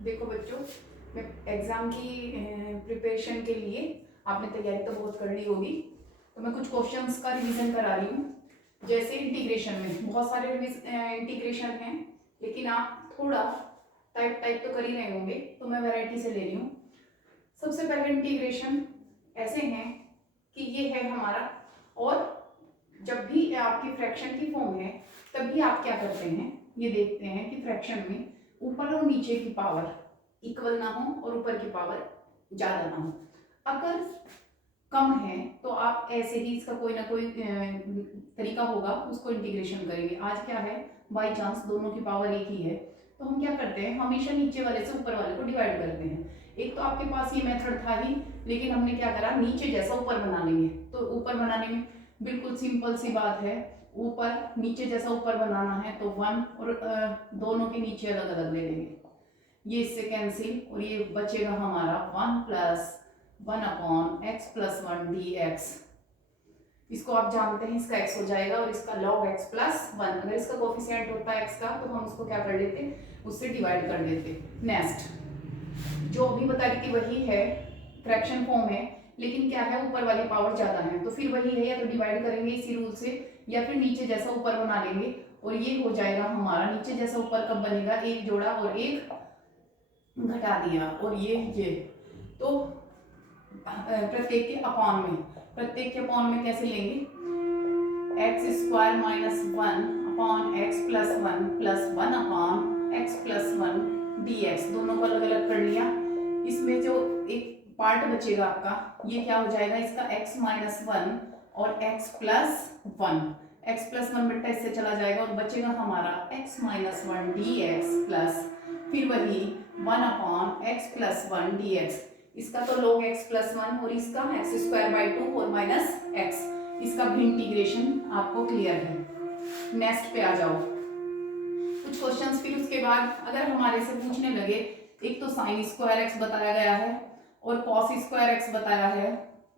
देखो बच्चों, मैं एग्ज़ाम की प्रिपरेशन के लिए आपने तैयारी तो बहुत कर ली होगी, तो मैं कुछ क्वेश्चंस का रिवीजन करा रही हूँ। जैसे इंटीग्रेशन में बहुत सारे इंटीग्रेशन हैं, लेकिन आप थोड़ा टाइप तो कर ही रहे होंगे, तो मैं वैरायटी से ले रही हूँ। सबसे पहले इंटीग्रेशन ऐसे हैं कि ये है हमारा, और जब भी आपकी फ्रैक्शन की फॉर्म है तभी आप क्या करते हैं, ये देखते हैं कि फ्रैक्शन में ऊपर और नीचे की पावर इक्वल ना हो और ऊपर की पावर ज़्यादा ना हो। अगर कम है तो आप ऐसे ही इसका कोई ना कोई तरीका होगा, उसको इंटीग्रेशन करेंगे। आज क्या है, बाई चांस दोनों की पावर एक ही है, तो हम क्या करते हैं, हमेशा नीचे वाले से ऊपर वाले को डिवाइड करते हैं। एक तो आपके पास ये मेथड था ही, लेकिन हमने क्या करा, नीचे जैसा ऊपर बना लेंगे। तो ऊपर बनाने में बिल्कुल सिंपल सी बात है, ऊपर नीचे जैसा ऊपर बनाना है तो 1 और दोनों के नीचे अलग अलग ले लेंगे, ये इससे कैंसिल, और ये बचेगा हमारा 1 plus 1 upon x plus 1 D x. इसको आप जानते हैं, इसका x हो जाएगा और इसका log x प्लस 1। अगर इसका कोफिशिएंट होता है x का तो हम उसको क्या कर लेते, उससे डिवाइड कर देते। नेक्स्ट, जो अभी बता रही थी वही है, फ्रैक्शन फॉर्म है, लेकिन क्या है, ऊपर वाली पावर ज्यादा है, तो फिर वही है, या तो डिवाइड करेंगे इसी रूल से, या फिर नीचे जैसा ऊपर बना लेंगे। और ये हो जाएगा हमारा, नीचे जैसा ऊपर कब बनेगा, एक जोड़ा और एक घटा दिया, और ये तो प्रत्येक के अपॉन में, प्रत्येक के अपॉन में कैसे लेंगे, x square minus 1 upon x plus 1 plus 1 upon x plus 1 D x. दोनों को अलग अलग कर लिया। इसमें जो एक पार्ट बचेगा आपका, ये क्या हो जाएगा, इसका x माइनस 1 और x प्लस 1, x प्लस 1 बेटा इससे चला जाएगा और बचेगा हमारा x minus 1 D x plus फिर वही 1 upon x plus 1 D x. इसका तो log x प्लस 1 और इसका एक्स स्क्वायर बाई 2 और माइनस एक्स। इसका भी इंटीग्रेशन आपको क्लियर है। नेक्स्ट पे आ जाओ, कुछ क्वेश्चंस फिर उसके बाद अगर हमारे से पूछने लगे, एक तो साइन स्क्वायर एक्स बताया गया है और कॉस स्क्वायर एक्स बताया है,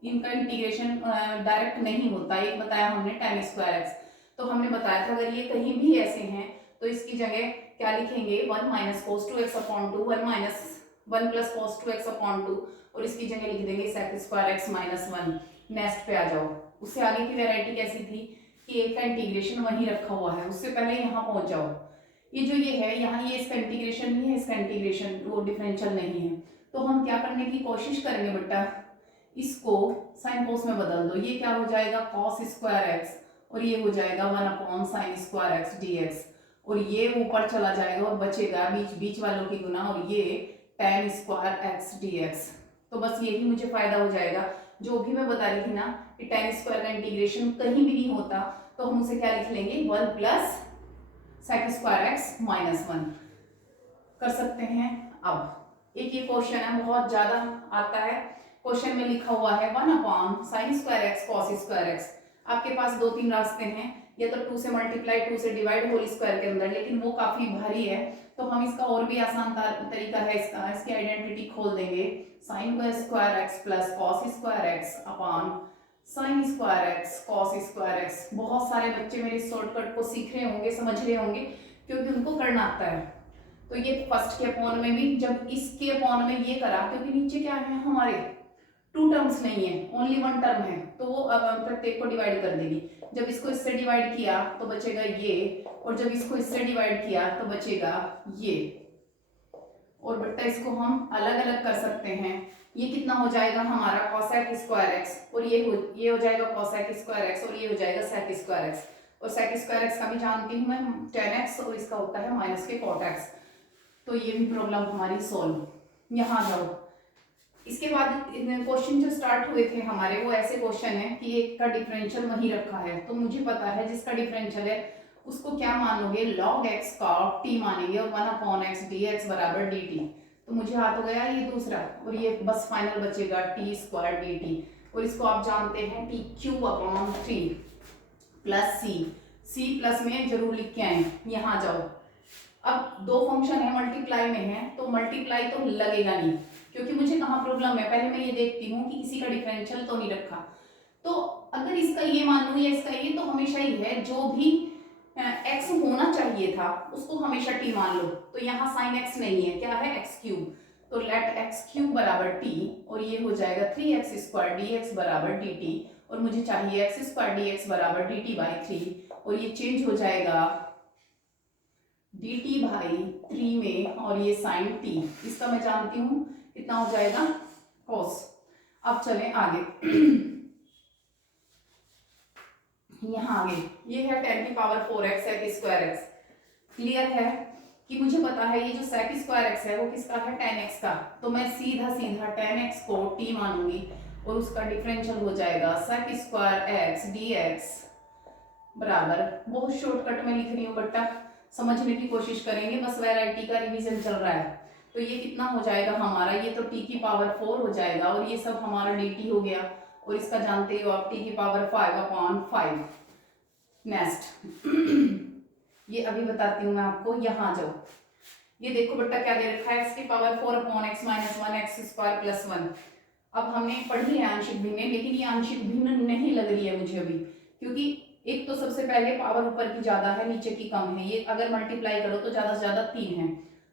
इनका इंटीग्रेशन डायरेक्ट नहीं होता। एक बताया हमने tan स्क्वायर एक्स, तो हमने बताया था अगर ये कहीं भी ऐसे हैं तो इसकी जगह क्या लिखेंगे, 1 minus cos 2x upon 2, 1 minus 1 plus cos 2x upon 2, और इसकी जगह लिख देंगे sec square x minus 1। Next पे आ जाओ, उससे आगे की वेराइटी कैसी थी कि एक का इंटीग्रेशन वहीं रखा हुआ है, उससे पहले यहाँ पहुंच जाओ। ये जो ये है यहाँ, ये इसका इंटीग्रेशन नहीं है, इसका इंटीग्रेशन वो डिफरेंशियल नहीं है, तो हम क्या करने की कोशिश करेंगे बेटा, इसको साइन कोस में बदल दो। ये क्या हो जाएगा, कॉस स्क्वायर एक्स, और ये हो जाएगा 1 upon sine square x D x, और ये ऊपर चला जाएगा और बचेगा बीच बीच वालों की गुना, और ये tan square x D x. तो बस यही मुझे फायदा हो जाएगा। जो भी मैं बता रही थी ना कि tan स्क्वायर का इंटीग्रेशन कहीं भी नहीं होता, तो हम उसे क्या लिख लेंगे, 1 plus sec square x minus 1 कर सकते हैं। अब एक ये क्वेश्चन है, बहुत ज्यादा आता है, क्वेश्चन में लिखा हुआ है 1 upon sine square x cos square x. आपके पास दो तीन रास्ते हैं, या तो 2 से मल्टीप्लाई 2 से डिवाइड होल स्क्वायर के अंदर, लेकिन वो काफी भारी है, तो हम इसका और भी आसान तरीका है, इसकी आइडेंटिटी खोल देंगे, sine square x plus cos square x upon sine square x cos square x. बहुत सारे बच्चे मेरे शॉर्टकट को सीख रहे होंगे, समझ रहे होंगे, क्योंकि उनको करना आता है। तो ये फर्स्ट के अपॉन में भी, जब इसके अपॉन में ये करा, क्योंकि नीचे क्या है हमारे, 2 टर्म्स नहीं है, ओनली 1 टर्म है, तो वो प्रत्येक को डिवाइड कर देगी। जब इसको इससे डिवाइड किया तो बचेगा ये, और जब इसको इससे डिवाइड किया तो बचेगा ये। और बेटा इसको हम अलग अलग कर सकते हैं। ये कितना हो जाएगा हमारा कोसेक स्क्वायर एक्स, और ये हो जाएगा कोसेक स्क्वायर एक्स, और ये हो जाएगा सेक स्क्वायर एक्स। और सेक स्क्वायर एक्स का भी जानती हूँ मैं, tan x, और इसका होता है माइनस के cot x। तो ये भी प्रॉब्लम हमारी सॉल्व। यहाँ जाओ, इसके बाद क्वेश्चन जो स्टार्ट हुए थे हमारे, वो ऐसे क्वेश्चन है कि एक का डिफरेंशियल वही रखा है, तो मुझे पता है जिसका डिफरेंशियल है उसको क्या मान लोगे, log x का t मानेंगे, और 1 अपॉन एक्स डी एक्स बराबर dt। तो मुझे हाथ हो गया ये दूसरा, और ये बस फाइनल बचेगा t स्क्वायर dt, और इसको आप जानते हैं t cube upon 3 plus c plus में जरूर लिख के आए। यहाँ जाओ, अब दो फंक्शन है, मल्टीप्लाई में है, तो मल्टीप्लाई तो लगेगा नहीं, क्योंकि मुझे कहाँ प्रॉब्लम है, पहले मैं ये देखती हूँ कि किसी का डिफरेंशियल तो नहीं रखा। तो अगर इसका ये मान लूँ या इसका ये, तो हमेशा ही है, जो भी x होना चाहिए था उसको हमेशा t मान लो। तो यहाँ साइन x नहीं है, क्या है एक्स क्यूब, तो लेट एक्स क्यूब बराबर टी, और ये हो जाएगा 3x² dx बराबर dt, और मुझे चाहिए x² dx बराबर dt बाई 3, और ये चेंज हो जाएगा dt बाई 3 में, और ये साइन t, इसका मैं जानती हूँ कितना हो जाएगा cos। अब चलें आगे यहाँ आगे ये है 10⁴x sec²x। क्लियर है कि मुझे पता है ये जो sec²x है वो किसका है 10x का, तो मैं सीधा सीधा 10x को t मानूंगी और उसका डिफरेंशियल हो जाएगा sec² dx बराबर, बहुत शॉर्टकट में लिख रही हूँ बट्टा, समझने की कोशिश करेंगे, बस वैरायटी का रिवीजन चल रहा है। तो ये कितना हो जाएगा हमारा, ये तो t⁴ हो जाएगा, और ये सब हमारा dt हो गया, और इसका जानते हो आप t⁵/5। नेक्स्ट ये अभी बताती हूँ मैं आपको, यहाँ जाओ, ये देखो बेटा क्या दे रखा है x⁴/x - 1 x² + 1। अब हमने पढ़ी है आंशिक भिन्न, लेकिन ये आंशिक भिन्न नहीं लग रही है मुझे अभी, क्योंकि एक तो सबसे पहले पावर ऊपर की ज्यादा है नीचे की कम है, ये अगर मल्टीप्लाई करो तो ज्यादा से ज्यादा 3 है,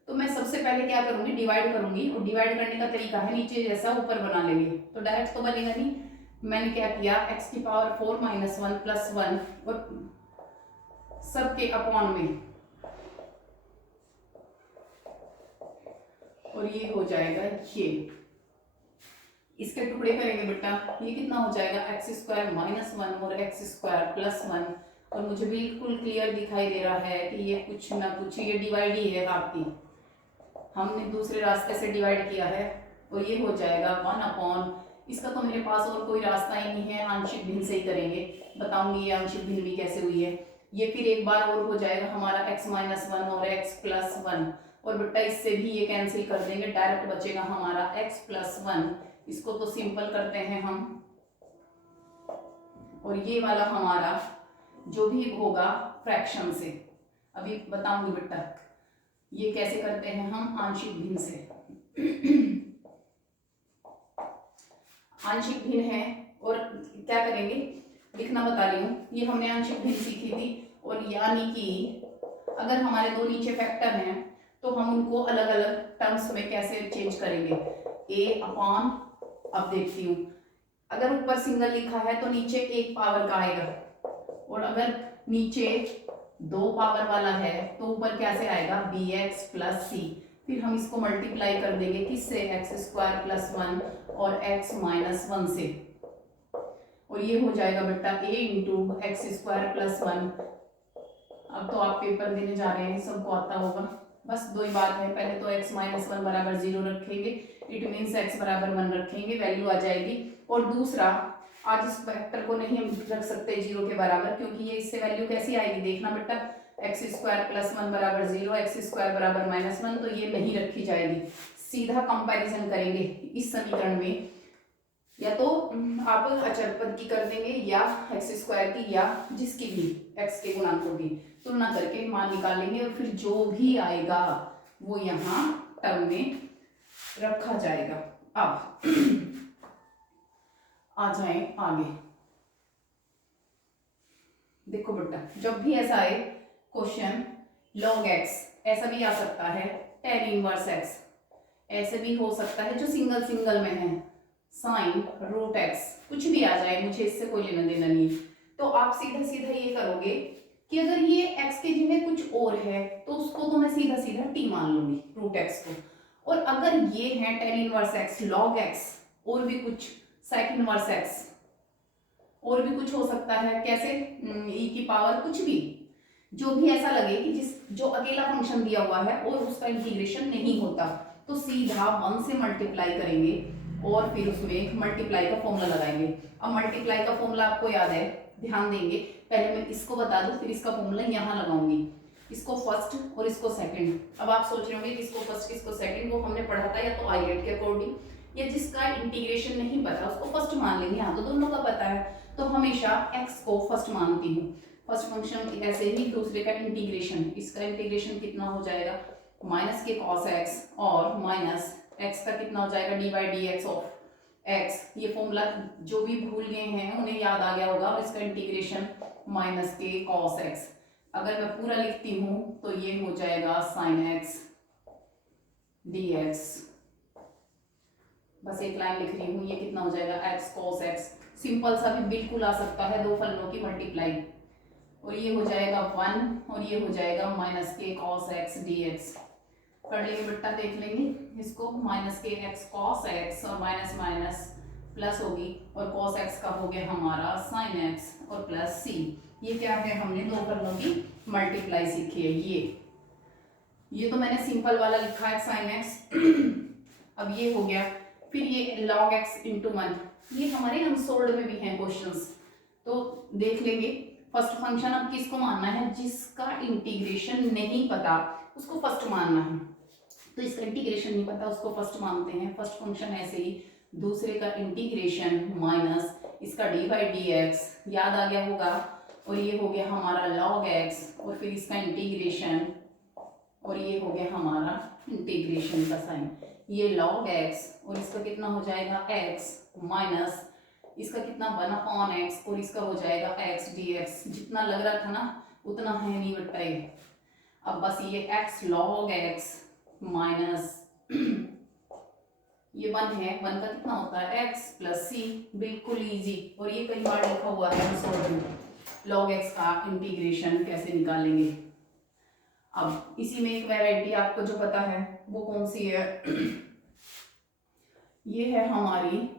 तो मैं सबसे पहले क्या करूंगी डिवाइड करूंगी, और डिवाइड करने का तरीका है नीचे जैसा ऊपर बना लेंगे, तो डायरेक्ट तो बनेगा नहीं। मैंने क्या किया x⁴ - 1 + 1 और सबके अपॉन में, और ये हो जाएगा ये, इसके टुकड़े करेंगे बेटा, ये कितना हो जाएगा x² - 1 और x² + 1, और मुझे बिल्कुल क्लियर दिखाई दे रहा है कि ये कुछ ना कुछ ये डिवाइड ही है आपकी, हमने दूसरे रास्ते से डिवाइड किया है, और ये हो जाएगा 1/, इसका तो मेरे पास और कोई रास्ता ही नहीं है, आंशिक भिन्न से ही करेंगे, बताऊंगी ये आंशिक भिन्न भी कैसे हुई है। ये फिर एक बार और हो जाएगा हमारा x - 1 और x + 1, और बेटा इससे भी ये कैंसिल कर देंगे, डायरेक्ट बचेगा हमारा x + 1, इसको तो सिंपल करते हैं हम, और ये वाला हमारा जो भी होगा फ्रैक्शन से, अभी बताऊंगी बेटा ये कैसे करते हैं हम आंशिक भिन्न से। आंशिक भिन्न है, और क्या करेंगे लिखना बता रही हूँ, ये हमने आंशिक भिन्न सीखी थी, और यानी कि अगर हमारे दो नीचे फैक्टर हैं तो हम उनको अलग अलग टर्म्स में कैसे चेंज करेंगे, a/, अब देखती हूँ अगर ऊपर सिंगल लिखा है तो नीचे एक पावर का आएगा, और अगर नीचे 2 पावर वाला है तो ऊपर कैसे आएगा bx + c, फिर हम इसको मल्टीप्लाई कर देंगे किससे x² + 1 और x - 1 से, और ये हो जाएगा बेटा a × x² + 1। अब तो आप पेपर देने जा रहे हैं, सबको आता होगा, बस दो ही बात है, पहले तो x - 1 बराबर 0 रखेंगे, इट मीन्स x बराबर 1 रखेंगे, वैल्यू आ जाएगी, और दूसरा आज इस वेक्टर को नहीं हम रख सकते 0 के बराबर, क्योंकि ये इससे वैल्यू कैसी आएगी देखना बेटा, x² + 1 बराबर 0, x² बराबर -1, तो ये नहीं रखी जाएगी, सीधा कंपैरिजन करेंगे इस समीकरण में, या तो आप अचर पद की कर देंगे या x² की, या जिसकी भी x के गुणांकों की तुलना करके मान निकालेंगे, और फिर जो भी आएगा वो यहाँ टर्म में रखा जाएगा। अब आ जाए आगे, देखो बेटा जब भी ऐसा आए क्वेश्चन log x, ऐसा भी आ सकता है tan−1x, ऐसे भी हो सकता है जो सिंगल सिंगल में है sin√x, कुछ भी आ जाए मुझे इससे कोई लेना देना नहीं, तो आप सीधा सीधा ये करोगे कि अगर ये x के जगह कुछ और है तो उसको तो मैं सीधा सीधा t मान लूंगी √x को, और अगर ये है tan−1x log x और भी कुछ sec−1x और भी कुछ हो सकता है, कैसे e की पावर कुछ भी, जो भी ऐसा लगे कि जो अकेला फंक्शन दिया हुआ है और उसका इंटीग्रेशन नहीं होता, तो सीधा 1 से मल्टीप्लाई करेंगे और फिर उसमें मल्टीप्लाई का फॉर्मूला लगाएंगे। अब मल्टीप्लाई का फॉर्मूला आपको याद है, ध्यान देंगे, पहले मैं इसको बता दूं फिर इसका फॉर्मूला यहाँ लगाऊंगी, इसको फर्स्ट और इसको सेकंड। अब आप सोच रहे होंगे किसको फर्स्ट किसको सेकंड, वो हमने पढ़ा था या तो आईलेट के अकॉर्डिंग, या जिसका इंटीग्रेशन नहीं पता उसको फर्स्ट मान लेंगे, यहाँ तो दोनों का पता है, तो हमेशा x को फर्स्ट मानती हूँ, फर्स्ट फंक्शन ऐसे ही, दूसरे का इंटीग्रेशन, इसका इंटीग्रेशन कितना हो जाएगा माइनस के cos x, और माइनस x का कितना हो जाएगा d/dx ऑफ x, ये फॉर्मूला जो भी भूल गए हैं उन्हें याद आ गया होगा, और इसका इंटीग्रेशन माइनस के cos x, अगर मैं पूरा लिखती हूँ तो ये हो जाएगा sin x dx। बस एक लाइन लिख रही हूँ, ये कितना हो जाएगा x cos x। सिंपल सा भी बिल्कुल आ सकता है, दो फलनों की मल्टीप्लाई, और ये हो जाएगा 1 और ये हो जाएगा माइनस के cos x dx। कर लेंगे बेटा, देख लेंगे इसको, माइनस के x cos x और माइनस माइनस प्लस होगी, और cos x का हो गया हमारा sin x और प्लस c। ये क्या है, हमने दो फलनों की मल्टीप्लाई सीखी है। ये तो मैंने सिंपल वाला लिखा है sin x। अब ये हो गया, फिर ये log x इंटू 1, ये हमारे अनसोल्ड में भी हैं क्वेश्चंस, तो देख लेंगे। फर्स्ट फंक्शन अब किसको मानना है, जिसका इंटीग्रेशन नहीं पता उसको फर्स्ट मानना है। तो इसका इंटीग्रेशन नहीं पता उसको फर्स्ट मानते हैं। फर्स्ट फंक्शन ऐसे ही, दूसरे का इंटीग्रेशन माइनस इसका डी बाई डी एक्स, याद आ गया होगा, और ये हो गया हमारा log x, और फिर इसका इंटीग्रेशन, और ये हो गया हमारा इंटीग्रेशन का साइन, ये log x, और इसका कितना हो जाएगा x माइनस इसका कितना 1/x, और इसका हो जाएगा x dx। जितना लग रहा था ना उतना है नहीं बेटा ये। अब बस ये x log x माइनस ये 1 है, 1 का कितना होता है x प्लस c, बिल्कुल इजी। और ये कई बार लिखा हुआ है सॉल्व में, log x का इंटीग्रेशन कैसे निकालेंगे। अब इसी में एक वैरायटी आपको जो पता है वो कौन सी है, ये है हमारी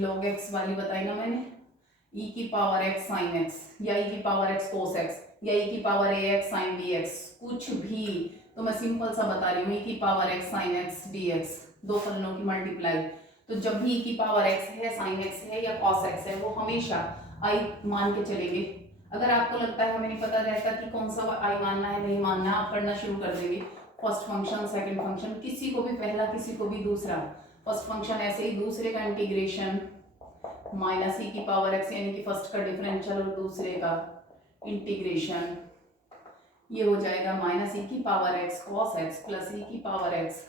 log x वाली बताई ना मैंने, e की पावर x sin x, या e की पावर x cos x, या e की पावर ax sin bx, कुछ भी। तो मैं सिंपल सा बता रही हूँ, e की power x sin x dx, दो फलनों की मल्टीप्लाई। तो जब भी e की पावर x है, sin x है या cos x है, वो हमेशा i मान के चलेंगे। अगर आपको लगता है हमें नहीं पता रहता कि कौन सा i मानना है नहीं मानना, आप करना शुरू कर देंगे। फर्स्ट फंक्शन, सेकंड फंक्शन, किसी को भी पहला किसी को भी दूसरा। फर्स्ट फंक्शन ऐसे ही, दूसरे का इंटीग्रेशन माइनस e की पावर x, यानी कि फर्स्ट का डिफरेंशियल और दूसरे का इंटीग्रेशन, ये हो जाएगा माइनस e की power x cos x plus e की power x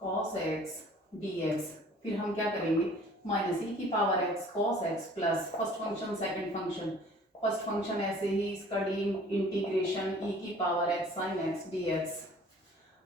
cos x dx। फिर हम क्या करेंगे, माइनस e की power x cos x plus first function second function, first function ऐसे ही, इसका डी इंटीग्रेशन e की power x sin x dx।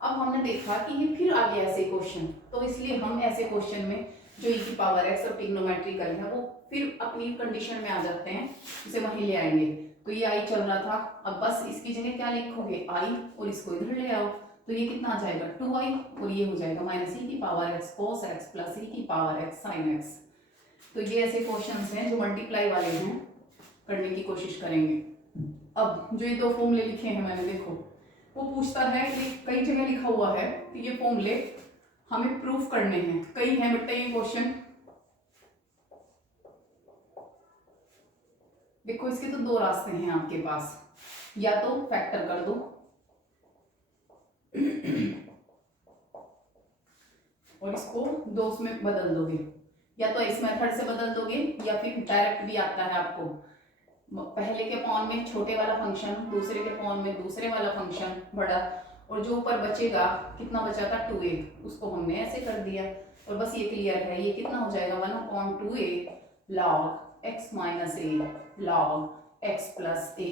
अब हमने देखा कि ये फिर आ गया ऐसे क्वेश्चन, तो इसलिए हम ऐसे क्वेश्चन में जो e की पावर x और ट्रिग्नोमेट्रिकल है वो फिर अपनी कंडीशन में आ जाते हैं, उसे वहीं ले आएंगे। तो ये i चल रहा था, अब बस इसकी जगह क्या लिखोगे i, और इसको इधर ले आओ, तो ये कितना आ जाएगा 2i, और ये हो जाएगा माइनस e की power x cos x plus e की पावर x sin x। तो ये ऐसे क्वेश्चंस हैं जो मल्टीप्लाई वाले हैं, करने की कोशिश करेंगे। अब जो ये दो फॉर्मूले लिखे हैं मैंने, देखो वो पूछता है कि कई जगह लिखा हुआ है कि ये फॉर्मूले हमें प्रूफ करने हैं, कई हैं बेटा ये क्वेश्चन। देखो इसके तो दो रास्ते हैं आपके पास, या तो फैक्टर कर दो और इसको दो में बदल दोगे, या तो इस मेथड से बदल दोगे, या फिर डायरेक्ट भी आता है आपको, पहले के पॉन में छोटे वाला फंक्शन, दूसरे के पॉन में दूसरे वाला फंक्शन बड़ा, और जो ऊपर बचेगा कितना बचा था 2a, उसको हमने ऐसे कर दिया, और बस ये क्लियर है। ये कितना हो जाएगा 1/2a log x minus a log x plus a,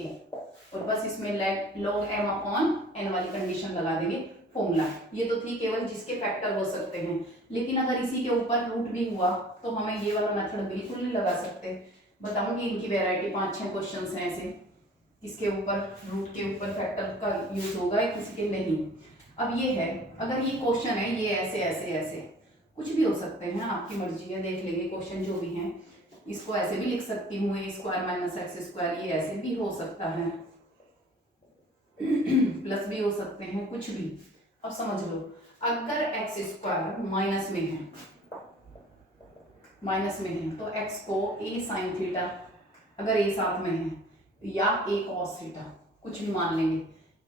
और बस इसमें log m/n वाली कंडीशन लगा देंगे फॉर्मूला। ये तो थी केवल जिसके फैक्टर हो सकते हैं, लेकिन अगर इसी के ऊपर रूट भी हुआ तो हमें ये वाला मेथड बिल्कुल नहीं लगा सकते। बताऊंगी इनकी वैरायटी, 5-6 क्वेश्चंस हैं ऐसे, किसके ऊपर रूट के ऊपर फैक्टर का यूज होगा या किसी के नहीं। अब ये है, अगर ये क्वेश्चन है, ये ऐसे ऐसे ऐसे कुछ भी हो सकते हैं, आपकी मर्जी है, देख लेंगे क्वेश्चन जो भी हैं। इसको ऐसे भी लिख सकती हूँ a² माइनस x², ये ऐसे भी हो सकता है, प्लस भी हो सकते हैं, कुछ भी। अब समझ लो, अगर x² माइनस में है, तो x को a sin थीटा, अगर a साथ में है, या a cos थीटा, कुछ भी मान लेंगे।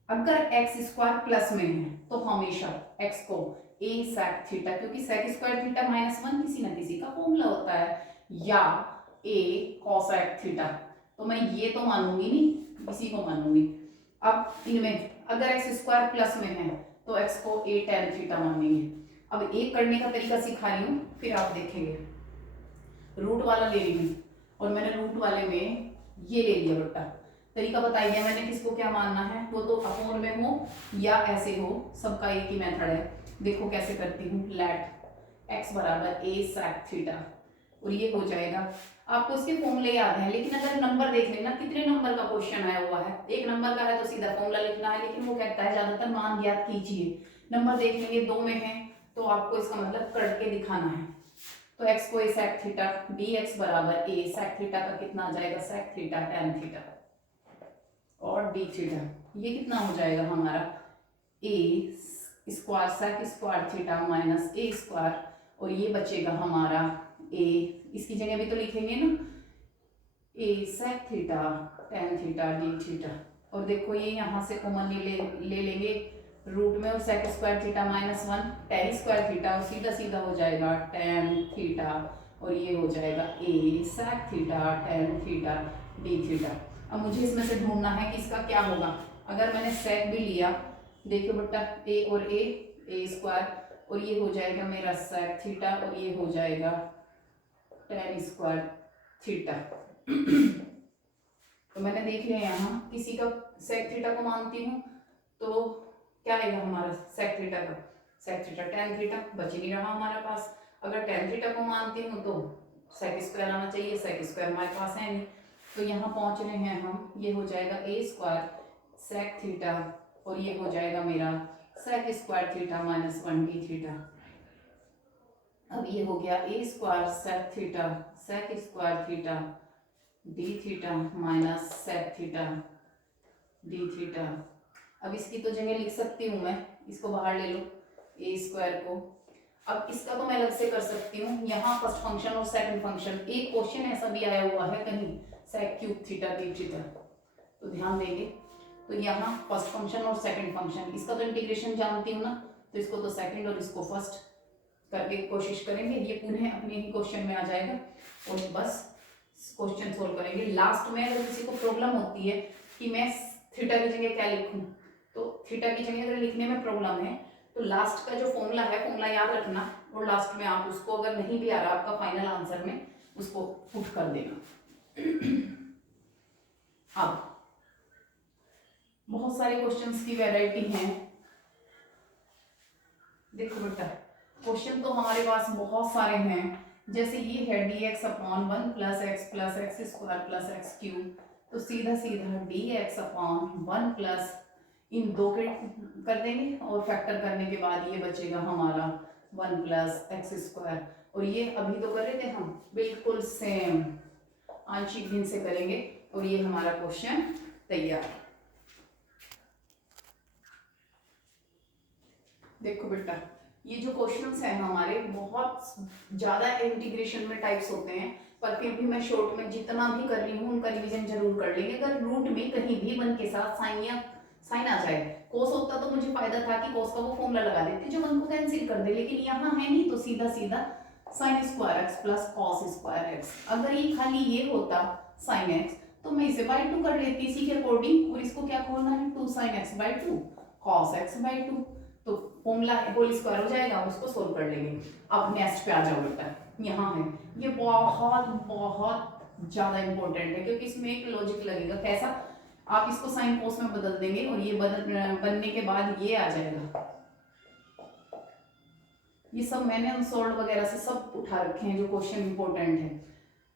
अगर x² प्लस में है तो हमेशा x को a sec थीटा, क्योंकि sec² थीटा -1 किसी न किसी का फॉर्मूला होता है, या a cosec थीटा, तो मैं ये तो मानूंगी नहीं, इसी को मानूंगी। अब इनमें अगर x² प्लस में है तो x को a tan थीटा मानेंगे। अब एक करने का तरीका सिखा रही हूँ, फिर आप देखेंगे। रूट वाला ले रही हूँ, और मैंने रूट वाले में ये ले लिया बेटा, तरीका बता दिया मैंने किसको क्या मानना है, वो तो अपोन में हो या ऐसे हो, सबका एक ही मेथड है। देखो कैसे करती हूँ, लेट एक्स बराबर ए सेक थीटा, और ये हो जाएगा। आपको इसके फॉर्मूले याद है, लेकिन अगर नंबर देख लेना कितने नंबर का क्वेश्चन आया हुआ है, एक नंबर का है तो सीधा फॉर्मूला लिखना है, लेकिन वो कहता है ज्यादातर मान ज्ञात कीजिए। नंबर देख लेंगे 2 में है तो आपको इसका मतलब करके दिखाना है। तो x को A sec theta D X बराबर ए सेक थीटा का कितना आ जाएगा, सेक थीटा टेन थीटा और डी थीटा, ये कितना हो जाएगा हमारा A square sec square theta minus A square, और ये बचेगा हमारा ए, इसकी जगह भी तो लिखेंगे ना, A sec theta tan theta D theta, और देखो ये यहाँ से कॉमन ले लेंगे रूट में, और sec square theta minus 1 tan square theta, और सीधा सीधा हो जाएगा टेन थीटा, और ये हो जाएगा A sec theta tan theta D theta. अब मुझे इसमें से ढूंढना है कि इसका क्या होगा। अगर मैंने सेक भी लिया, देखिए बेटा ए और ए स्क्वायर, और ये हो जाएगा मेरा सेक थीटा, और ये हो जाएगा टेन स्क्वायर थीटा। तो मैंने देख लिया यहाँ किसी का सेक थीटा को मानती हूँ तो क्या आएगा हमारा सेक थीटा का, सेक थीटा टेन थीटा, बच ही नहीं रहा हमारे पास। अगर टेन थीटा को मानती हूँ तो सेक स्क्वायर आना चाहिए, सेक स्क्वायर हमारे पास है नहीं, तो यहाँ पहुंच रहे हैं हम, ये हो जाएगा ए स्क्वायर सेक थीटा, और ये हो जाएगा मेरा sec square theta minus 1 D theta. अब ये हो गया A square sec theta sec square theta D theta minus sec theta D theta. अब इसकी तो जगह लिख सकती हूँ मैं, इसको बाहर ले लो ए स्क्वायर को। अब इसका तो मैं अलग से कर सकती हूँ, यहाँ फर्स्ट फंक्शन और सेकंड फंक्शन, एक क्वेश्चन ऐसा भी आया हुआ है कहीं sec cube theta D theta, तो ध्यान देंगे। तो यहाँ फर्स्ट फंक्शन और सेकंड फंक्शन, इसका तो इंटीग्रेशन जानती हूँ ना, तो इसको तो सेकंड और इसको फर्स्ट करके कोशिश करेंगे, ये पुनः अपने ही क्वेश्चन में आ जाएगा, और बस क्वेश्चन सोल्व करेंगे। लास्ट में अगर किसी को प्रॉब्लम होती है कि मैं थीटा की जगह क्या लिखूं, तो थीटा की जगह अगर लिखने में प्रॉब्लम है तो लास्ट का जो फॉर्मूला है, फॉर्मूला याद रखना, और लास्ट में आप उसको अगर नहीं भी आ रहा आपका फाइनल आंसर में, उसको पुट कर देना। अब बहुत सारे क्वेश्चंस की वैरायटी हैं। देखो बेटा क्वेश्चन तो हमारे पास बहुत सारे हैं, जैसे ये है D x upon 1 plus x square plus x cube, तो सीधा सीधा डी एक्स अपॉन 1 प्लस इन दो के कर देंगे, और फैक्टर करने के बाद ये बचेगा हमारा 1 प्लस एक्स स्क्वायर, और ये अभी तो कर रहे थे हम बिल्कुल सेम आंशिक भिन्न से करेंगे, और ये हमारा क्वेश्चन तैयार। देखो बेटा ये जो क्वेश्चंस हैं हमारे बहुत ज्यादा इंटीग्रेशन में टाइप्स होते हैं, पर फिर भी मैं शॉर्ट में जितना भी कर रही हूँ उनका रिवीजन जरूर कर लेंगे। अगर रूट में कहीं भी 1 के साथ साइन आ जाए, कोस होता तो मुझे फायदा था कि कोस का वो फॉर्मूला लगा देते जो 1 को कैंसिल कर दे, लेकिन यहाँ है नहीं, तो सीधा सीधा sine square x plus cos square x. अगर ये खाली ये होता साइन एक्स तो मैं इसे बाई 2 कर लेती इसी के अकॉर्डिंग, और इसको क्या खोलना है 2 sine x by 2 cos x by 2, तो फॉर्मूला होल स्क्वायर हो जाएगा, उसको सोल्व कर लेंगे। अब नेक्स्ट पे आ जाओ बेटा, यहाँ है ये बहुत बहुत ज्यादा इंपॉर्टेंट है, क्योंकि इसमें एक लॉजिक लगेगा। कैसा, आप इसको साइन कोस में बदल देंगे और ये बनने के बाद ये आ जाएगा। ये सब मैंने अनसॉल्व वगैरह से सब उठा रखे हैं जो क्वेश्चन इंपॉर्टेंट है,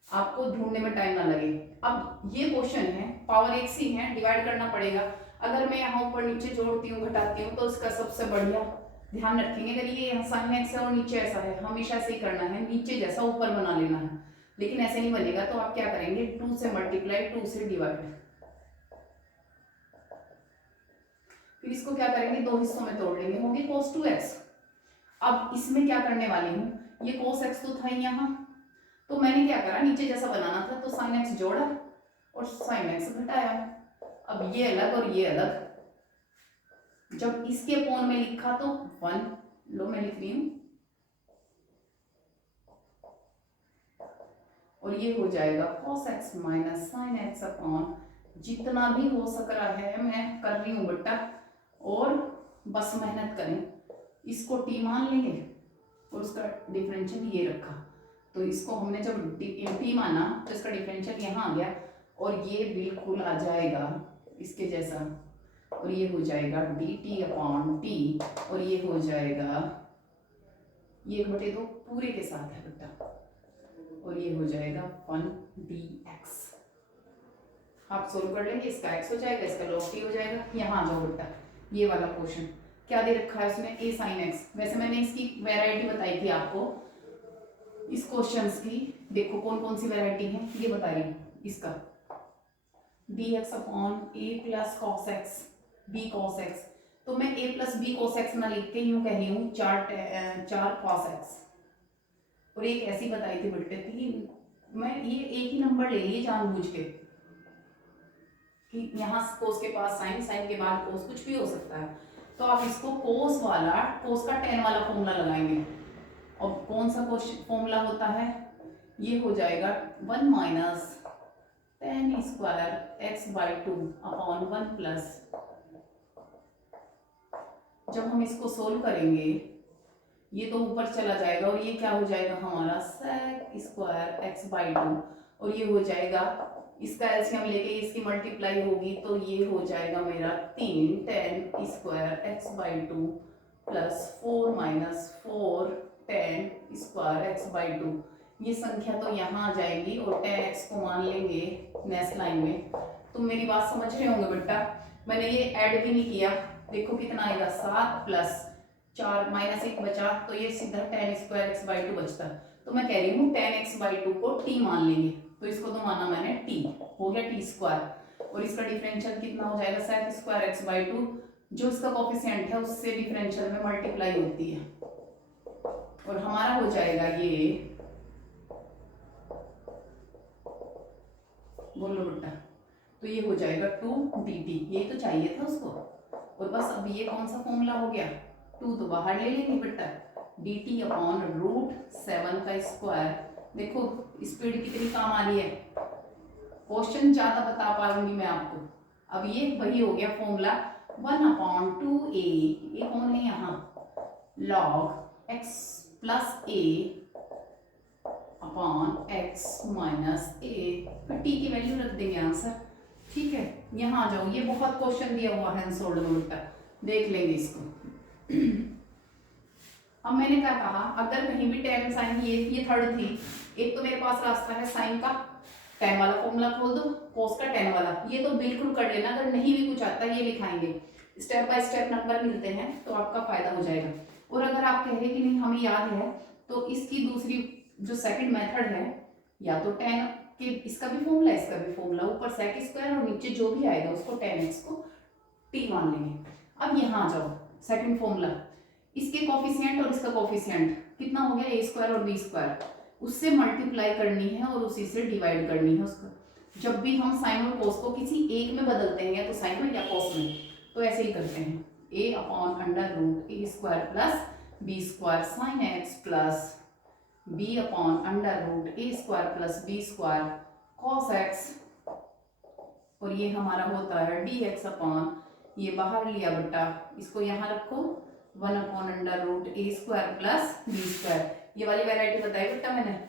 आपको ढूंढने में टाइम ना लगे। अब ये क्वेश्चन है पावर एक सी है, डिवाइड करना पड़ेगा। अगर मैं यहाँ ऊपर नीचे जोड़ती हूँ घटाती हूँ तो इसका सबसे बढ़िया ध्यान रखेंगे, अगर ये यहाँ साइन एक्स है और नीचे ऐसा है, हमेशा ऐसे ही करना है, नीचे जैसा ऊपर बना लेना है। लेकिन ऐसे नहीं बनेगा तो आप क्या करेंगे 2 से मल्टीप्लाई 2 से डिवाइड, फिर इसको क्या करेंगे 2 हिस्सों में तोड़ लेंगे, होंगे cos 2x। अब इसमें क्या करने वाली हूँ, ये cos x तो था ही यहाँ, तो मैंने क्या करा नीचे जैसा बनाना था तो sin x जोड़ा और sin x घटाया। अब ये अलग और ये अलग, जब इसके अपॉन में लिखा तो 1, लो मैं लिख रही हूं, और ये हो जाएगा cos x minus sin x upon, जितना भी हो सक रहा है मैं कर रही हूँ बेटा, और बस मेहनत करें। इसको t मान लेंगे और उसका डिफरेंशियल ये रखा, तो इसको हमने जब t माना तो इसका डिफरेंशियल यहाँ आ गया, और ये बिल्कुल आ जाएगा इसके जैसा, और ये हो जाएगा dt/t, और ये हो जाएगा ये 1/2 पूरे के साथ है बेटा, और ये हो जाएगा 1dx। आप सोल्व कर लेंगे, इसका x हो जाएगा, इसका log t हो जाएगा। यहाँ आ जाओ बेटा, ये वाला क्वेश्चन क्या दे रखा है उसमें, a sin x। वैसे मैंने इसकी वैरायटी बताई थी आपको इस क्वेश्चंस की, देखो कौन कौन सी वैरायटी है ये बता रही हूँ। इसका dx/a plus cos x b cos x, तो मैं a plus b cos x ना लिख के यूं कह रही हूँ 4 cos x। और एक ऐसी बताई थी बेटे कि मैं ये एक ही नंबर ले लिए जानबूझ के कि यहाँ कोस के पास साइन, साइन के बाद कोस, कुछ भी हो सकता है। तो आप इसको कोस वाला, कोस का tan वाला फॉर्मूला लगाएंगे। और कौन सा फॉर्मूला होता है, ये हो जाएगा 1 minus tan square x/2 upon 1 plus, जब हम इसको सोल्व करेंगे ये तो ऊपर चला जाएगा, और ये क्या हो जाएगा हमारा sec स्क्वायर x/2, और ये हो जाएगा इसका एलसीएम लेके इसकी मल्टीप्लाई होगी, तो ये हो जाएगा मेरा 3 tan square x/2 plus 4 minus 4 tan square x/2। ये संख्या तो यहाँ आ जाएगी, और tan x को मान लेंगे नेक्स्ट लाइन में। तुम मेरी बात समझ रहे होंगे बेटा, मैंने ये ऐड भी नहीं किया। देखो कितना आएगा, 7 प्लस 4 माइनस 1 बचा, तो ये सीधा tan स्क्वायर x/2 बचता। तो मैं कह रही हूँ tan x/2 को t मान लेंगे, तो इसको तो माना मैंने t, हो गया t स्क्वायर, और इसका डिफरेंशियल कितना हो जाएगा sec स्क्वायर x/2, जो इसका कोफिशिएंट है उससे डिफरेंशियल में मल्टीप्लाई होती है, और हमारा हो जाएगा ये, बोलो बेटा, तो ये हो जाएगा 2dt, ये तो चाहिए था उसको। और बस अब ये कौन सा फॉर्मूला हो गया, 2 तो बाहर ले लेंगे बेटा, dt/√7 का स्क्वायर। देखो स्पीड कितनी काम आ रही है, क्वेश्चन ज्यादा बता पाऊंगी मैं आपको। अब ये वही हो गया फॉर्मूला 1/2a, ये कौन है यहाँ, log x plus a upon x minus a, फिर t की वैल्यू रख देंगे आंसर। ठीक है, यहाँ आ जाओ, ये बहुत क्वेश्चन दिया हुआ है सोल्व बेटा, देख लेंगे इसको। अब मैंने क्या कहा, अगर कहीं भी tan साइन, ये थर्ड थी, एक तो मेरे पास रास्ता है साइन का, tan वाला फॉर्मूला खोल दो, cos का tan वाला, ये तो बिल्कुल कर लेना। अगर नहीं भी कुछ आता ये लिखाएंगे, स्टेप बाय स्टेप नंबर मिलते हैं तो आपका फायदा हो जाएगा। और अगर आप कह रहे कि नहीं हमें याद है, तो इसकी दूसरी जो सेकंड मेथड है, या तो tan के इसका भी फॉर्मूला, इसका भी फॉर्मूला, ऊपर sec स्क्वायर और नीचे जो भी आएगा उसको tan x को t मान लेंगे। अब यहाँ आ जाओ, सेकंड फॉर्मूला, इसके कोफिशिएंट और इसका कोफिशिएंट कितना हो गया, a स्क्वायर और b स्क्वायर, उससे मल्टीप्लाई करनी है और उसी से डिवाइड करनी है उसको। जब भी हम साइन और कोस को किसी एक में बदलते हैं, या तो साइन में या कोस में, तो ऐसे ही करते हैं, a/√a square plus b square sine x plus b/√a square plus b square cos x, और ये हमारा होता है dx अपॉन, ये बाहर लिया बेटा, इसको यहाँ रखो 1/√a square plus b square. ये वाली वैरायटी बताई बेटा मैंने।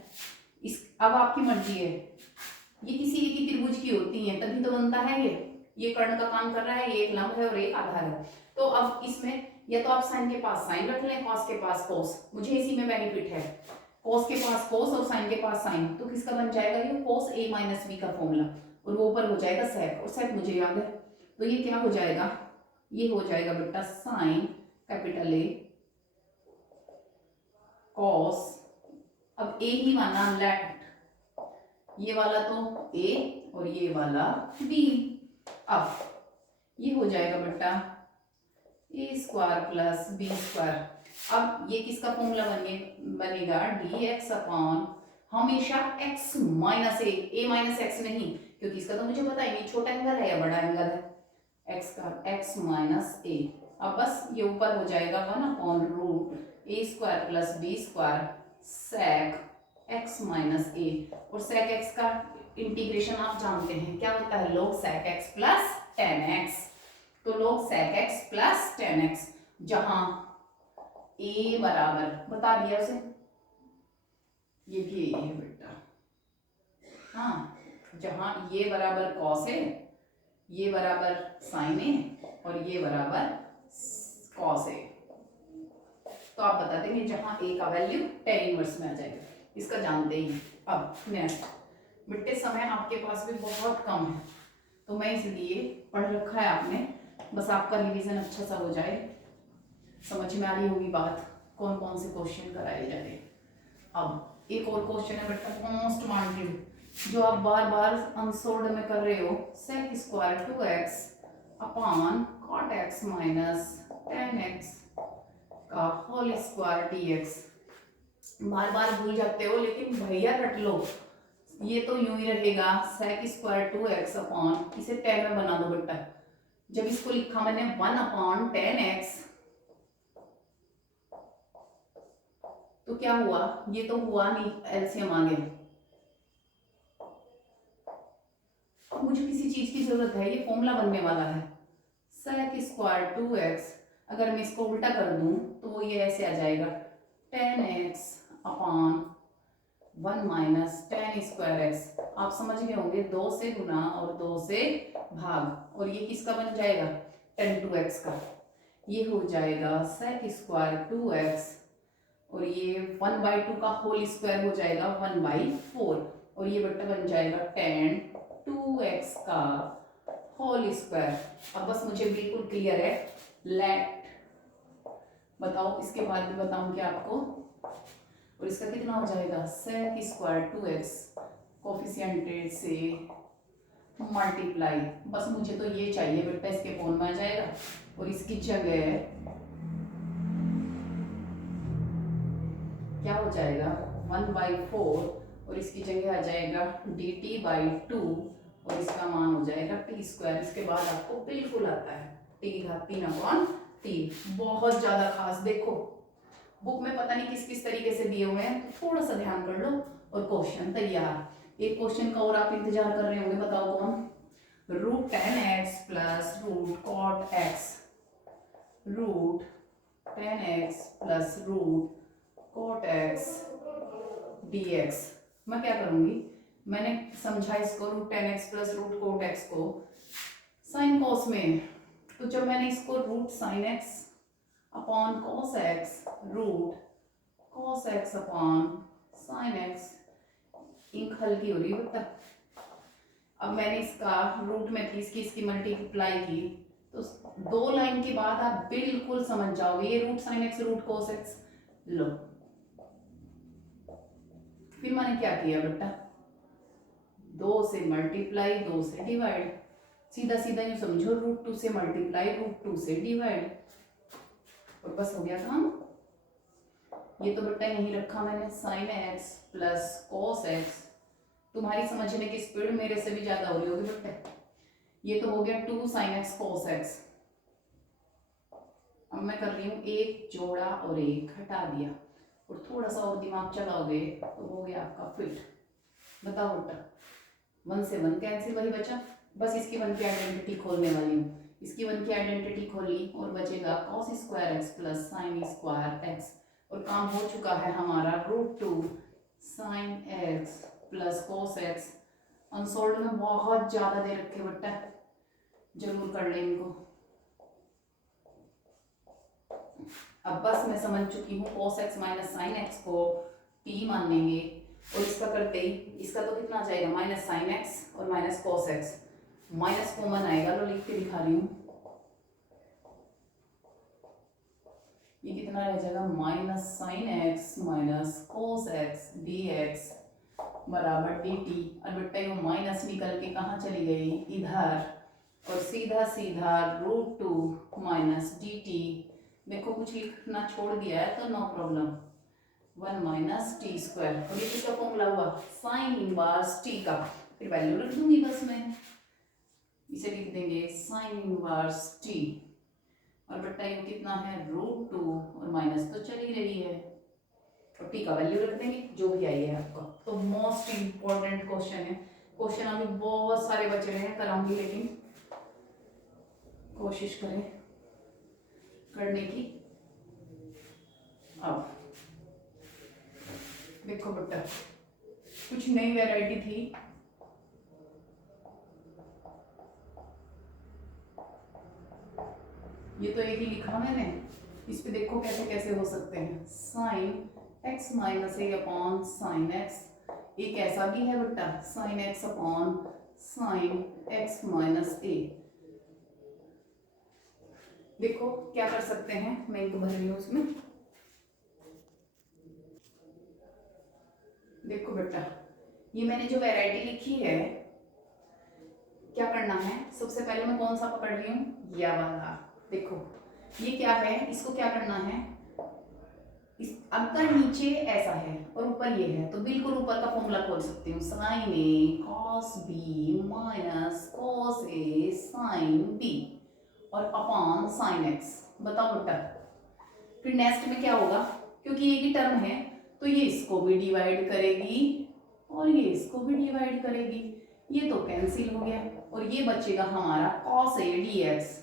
इस अब आपकी मर्जी है, ये किसी एक ही त्रिभुज की होती है तभी तो बनता है। ये कर्ण का काम कर रहा है, ये एक लंब है और एक आधार है। तो अब इसमें या तो आप साइन के पास साइन रख लें, कॉस के पास कोस, मुझे इसी में बेनिफिट है, कोस के पास कोस और साइन के पास साइन, तो किसका बन जाएगा, ये कोस a माइनस b का फॉर्मूला, और वो ऊपर हो जाएगा सेक, और सेक मुझे याद है, तो ये क्या हो जाएगा, ये हो जाएगा बेटा साइन कैपिटल A कॉस, अब a ही माना लेफ्ट, ये वाला तो a और ये वाला b। अब ये हो जाएगा बेटा a square plus b square. अब ये किसका फॉर्मूला बनेगा dx अपॉन, हमेशा x minus a minus x नहीं, क्योंकि इसका तो मुझे पता ही नहीं छोटा एंगल है या बड़ा एंगल है, x का x माइनस a। अब बस ये ऊपर हो जाएगा 1/√a square plus b square sec x minus a, और sec x का इंटीग्रेशन आप जानते हैं क्या होता है, log sec x plus tan x, तो log sec x plus tan x, जहां a बराबर बता दिया उसे, ये भी a है बेटा, हाँ जहां ये बराबर कॉस है, ये बराबर साइन है और ये बराबर कॉस है, तो आप बता देंगे जहां ए का वैल्यू tan इनवर्स में आ जाएगा। इसका जानते ही। अब नेक्स्ट, मिडटे समय आपके पास भी बहुत कम है, तो मैं इसलिए पढ़ रखा है आपने, बस आपका रिवीजन अच्छा सा हो जाए, समझ में आ रही होगी बात कौन कौन से क्वेश्चन कराए जा रहे हैं। अब एक और क्वेश्चन है बेटा मोस्ट वांटेड, जो आप बार बार अनसोल्ड में कर रहे हो, sec square 2x upon cot x minus tan x का होल स्क्वायर dx। बार बार भूल जाते हो, लेकिन भैया रट लो, ये तो यूं ही रहेगा sec स्क्वायर 2x अपॉन, इसे tan में बना दो बेटा। जब इसको लिखा मैंने 1 अपॉन tan x, तो क्या हुआ, ये तो हुआ नहीं, एलसीएम आ गया। अब मुझे किसी चीज की जरूरत है, ये फॉर्मूला बनने वाला है sec स्क्वायर 2x, अगर मैं इसको उल्टा कर दूं तो वो ये ऐसे आ जाएगा tan x upon 1 minus tan square x। आप समझ गए होंगे, 2 से गुना और 2 से भाग, और ये किसका बन जाएगा tan 2x का, ये हो जाएगा sec स्क्वायर 2x, और ये 1/2 का होल स्क्वायर हो जाएगा 1/4, और ये बट्टा बन जाएगा tan 2x का होल स्क्वायर। अब बस मुझे बिल्कुल क्लियर है, लेट बताओ, इसके बाद भी बताऊं क्या आपको, और इसका कितना हो जाएगा sec स्क्वायर 2x कोफिशिएंट से मल्टीप्लाई, बस मुझे तो ये चाहिए बेटा, इसके फॉर्म में आ जाएगा, और इसकी जगह क्या हो जाएगा 1/4, और इसकी जगह आ जाएगा dt/2, और इसका मान हो जाएगा t स्क्वायर। इसके बाद आपको बिल्कुल आता है t/3/3। बहुत ज्यादा खास, देखो बुक में पता नहीं किस किस तरीके से दिए हुए हैं, थोड़ा सा ध्यान कर लो और क्वेश्चन तैयार। एक क्वेश्चन का और आप इंतजार कर रहे होंगे, बताओ कौन, √10x plus √cot x, √10x plus √cot x dx। मैं क्या करूंगी, मैंने समझा इसको √10x प्लस √cot x को साइन कॉस में, तो जब मैंने इसको √sin x upon cos x, √cos x upon sin x, ink हल्की हो रही है बेटा। अब मैंने इसका रूट में थी इसकी, इसकी मल्टीप्लाई की, तो 2 लाइन के बाद आप बिल्कुल समझ जाओगे, ये √sin x √cos x लो। फिर मैंने क्या किया बेटा, 2 से मल्टीप्लाई 2 से डिवाइड, सीधा सीधा यूं समझो, √2 से मल्टीप्लाई √2 से डिवाइड, और बस हो गया काम। ये तो बेटा यही रखा मैंने sin x plus cos x, तुम्हारी समझने की स्पीड मेरे से भी ज्यादा हो रही होगी बेटा। ये तो हो गया 2 sin x cos x। अब मैं कर रही हूँ एक जोड़ा और एक हटा दिया, और थोड़ा सा और दिमाग चलाओगे तो हो गया आपका फिट। बताओ बेटा, 1 से 1 कैंसिल, वही बचा, बस इसकी 1 की आइडेंटिटी खोलने वाली हूँ। इसकी 1 की आइडेंटिटी खोली और बचेगा cos square x plus sin square x, और काम हो चुका है हमारा √2 sin x plus cos x। Unsold में बहुत ज्यादा दे रखे बेटा, जरूर कर ले इनको। अब बस मैं समझ चुकी हूँ cos x minus sin x को t मान लेंगे, और इसका करते ही इसका तो कितना आ जाएगा माइनस sin x और minus cos x, minus common आएगा, लो लिख के दिखा रही हूँ, ये कितना रह जाएगा minus sin x minus cos x dx बराबर dt। और बेटा ये माइनस निकल के कहाँ चली गई, इधर, और सीधा सीधा √2 माइनस dt। देखो कुछ लिखना छोड़ दिया है तो no problem, 1 minus t square, और ये किसका फॉर्मूला हुआ साइन इनवर्स टी का, फिर वैल्यू रख दूंगी बस मैं, इसे लिख देंगे साइन इनवर्स टी, और बेटा ये कितना है √2, और माइनस तो चल ही रही है, और टी का वैल्यू रख देंगे जो भी आई है आपका। तो मोस्ट इंपॉर्टेंट क्वेश्चन है, क्वेश्चन अभी बहुत सारे बचे रहे हैं, कराऊंगी लेकिन कोशिश करें करने की। अब देखो बेटा, कुछ नई वैरायटी थी, ये तो एक ही लिखा मैंने, इस पे देखो कैसे कैसे हो सकते हैं। Sine X minus A upon sine X, एक ऐसा भी है बेटा sine X upon sine X minus A. देखो क्या कर सकते हैं, मैं एक भर रही हूँ उसमें। देखो बेटा ये मैंने जो वैरायटी लिखी है, क्या करना है, सबसे पहले मैं कौन सा पकड़ रही हूँ, यह वाला। देखो ये क्या है, इसको क्या करना है, इस अगर नीचे ऐसा है और ऊपर ये है तो बिल्कुल ऊपर का फॉर्मूला खोल सकती हूँ, sign A cos B minus cos A sine B और अपॉन साइन एक्स। बताओ बेटा फिर नेक्स्ट में क्या होगा, क्योंकि एक ही टर्म है तो ये इसको भी डिवाइड करेगी और ये इसको भी डिवाइड करेगी, ये तो कैंसिल हो गया और ये बचेगा हमारा कॉस ए डी एक्स।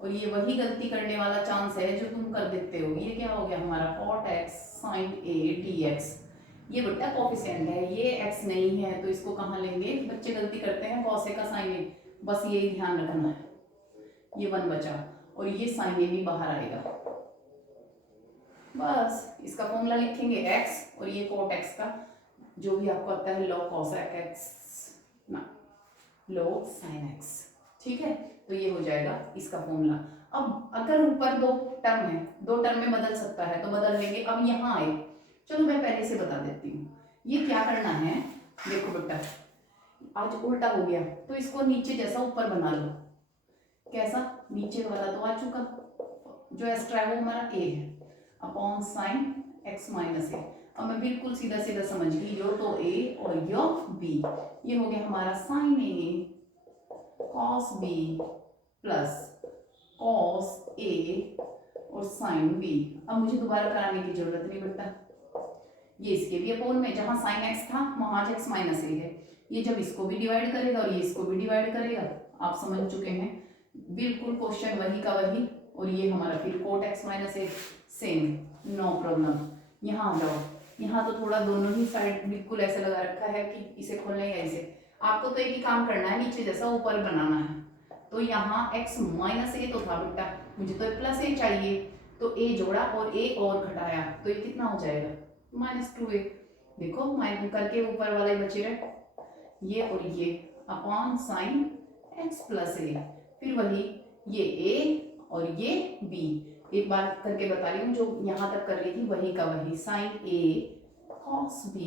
और ये वही गलती करने वाला चांस है जो तुम कर देते हो, ये क्या हो गया हमारा cot x sine a d x. ये बेटा कोफिशिएंट है, ये एक्स नहीं है तो इसको कहाँ लेंगे, बच्चे गलती करते हैं कॉस ए का साइन ए, बस ये ध्यान रखना है। ये 1 बचा और ये साइन ए भी बाहर आएगा, बस इसका फॉर्मूला लिखेंगे x और ये कोट x का जो भी आपको आता है log cos x ना log sin x, ठीक है। तो ये हो जाएगा इसका फॉर्मूला। अब अगर ऊपर 2 टर्म है, 2 टर्म में बदल सकता है तो बदल लेंगे। अब यहाँ आए, चलो मैं पहले से बता देती हूँ ये क्या करना है। देखो बेटा आज उल्टा हो गया तो इसको नीचे जैसा ऊपर बना लो। कैसा, नीचे वाला तो आ चुका, जो एक्स्ट्रा है वो हमारा a है अपॉन साइन x माइनस ए। अब मैं बिल्कुल सीधा सीधा समझ गई, यो तो a और यो b, ये हो गया हमारा sine a cos b plus cos a और साइन b। अब मुझे दोबारा कराने की जरूरत नहीं बेटा, ये इसके भी अपोन में जहां साइन x था वहां आज x माइनस ए है, ये जब इसको भी डिवाइड करेगा और ये इसको भी डिवाइड करेगा, आप समझ चुके हैं बिल्कुल क्वेश्चन वही का वही। और ये हमारा फिर कोट एक्स माइनस ए सेम, नो प्रॉब्लम। यहाँ आ जाओ, यहाँ तो थोड़ा दोनों ही साइड बिल्कुल ऐसे लगा रखा है कि इसे खोलना या इसे, आपको तो एक ही काम करना है, नीचे जैसा ऊपर बनाना है। तो यहाँ एक्स माइनस ए तो था बेटा, मुझे तो प्लस ए चाहिए, तो ए जोड़ा और ए और घटाया तो ये कितना हो जाएगा -2a। देखो माइनस करके ऊपर वाला ही बचे रहे, ये और ये अपॉन साइन एक्स प्लस ए, फिर वही ये a और ये b। एक बार करके बता रही हूँ, जो यहाँ तक कर रही थी वही का वही, साइन a कॉस b,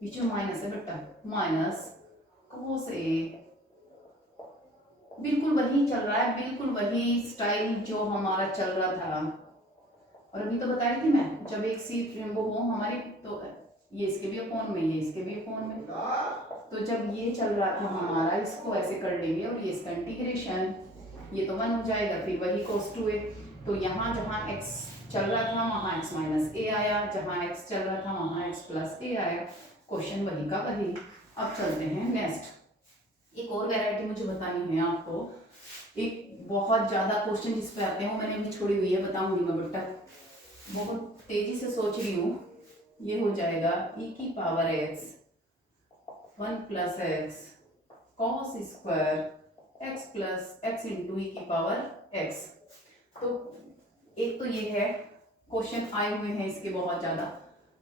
बीच में माइनस है बेटा, माइनस कॉस a, बिल्कुल वही चल रहा है, बिल्कुल वही स्टाइल जो हमारा चल रहा था। और अभी तो बता रही थी मैं, जब एक सी वो हो हमारी तो ये इसके भी अपोन में, ये इसके भी अपोन में, तो जब ये चल रहा था हमारा, इसको ऐसे कर लेंगे और ये इसका इंटीग्रेशन, ये तो 1 हो जाएगा, फिर वही cos 2a। तो यहाँ जहाँ x चल रहा था वहाँ x माइनस ए आया, जहाँ x चल रहा था वहाँ x प्लस ए आया, क्वेश्चन वही का वही। अब चलते हैं नेक्स्ट, एक और वैरायटी मुझे बतानी है आपको, एक बहुत ज़्यादा क्वेश्चन जिस पे आते हैं वो मैंने अभी छोड़ी हुई है, बताऊंगी मैं बेटा, बहुत तेजी से सोच रही हूँ। ये हो जाएगा e की power x 1 plus X cos square x plus X into E की पावर x। तो एक तो ये है, क्वेश्चन आए हुए हैं इसके बहुत ज़्यादा,